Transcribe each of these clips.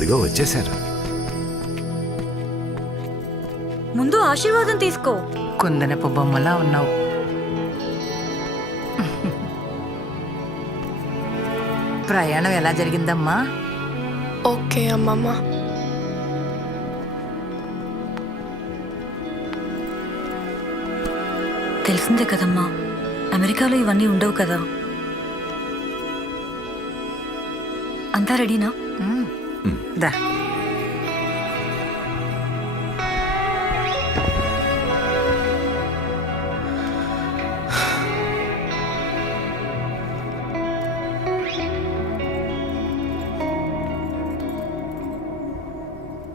అదిగో వచ్చేశారు. ముందు ఆశీర్వాదం తీసుకో. కుందనపు బొమ్మలా ఉన్నావు. ప్రయాణం ఎలా జరిగిందమ్మా? ఓకే అమ్మమ్మ. తెలిసిందే కదమ్మా, అమెరికాలో ఇవన్నీ ఉండవు కదా. అంతా రెడీనా? దా.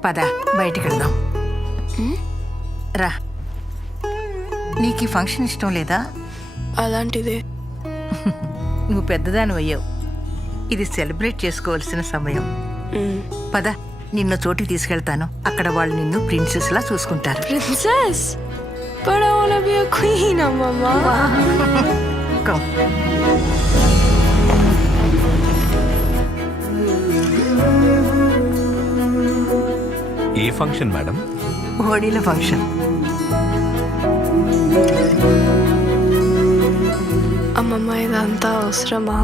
పద బయటికి వెళ్దాం. రా. నీకు ఈ ఫంక్షన్ ఇష్టం లేదా? అలాంటిదే. నువ్వు పెద్దదాని అయ్యావు. ఇది సెలబ్రేట్ చేసుకోవాల్సిన సమయం. పద, నిన్ను చోటికి తీసుకెళ్తాను. అక్కడ వాళ్ళు నిన్ను ప్రిన్సెస్ లా చూసుకుంటారు. Princess? But I wanna be a queen, అమ్మమ్మ. Come. ఏ ఫంక్షన్ మేడం? హోడీల ఫంక్షన్. అమ్మమ్మ, ఇదంతా అవసరమా?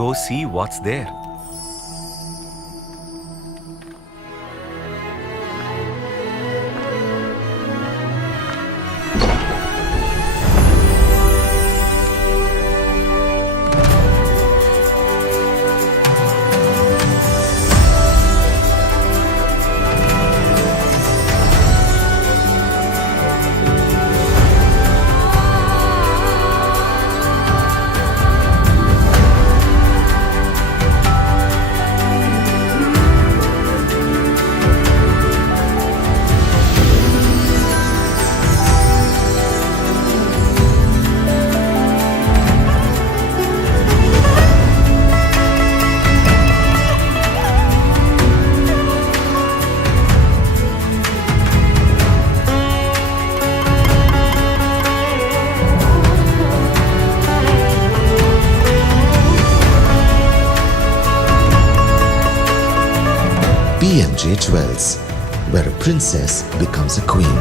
Go see what's there. P&J Jewels, where a princess becomes a queen.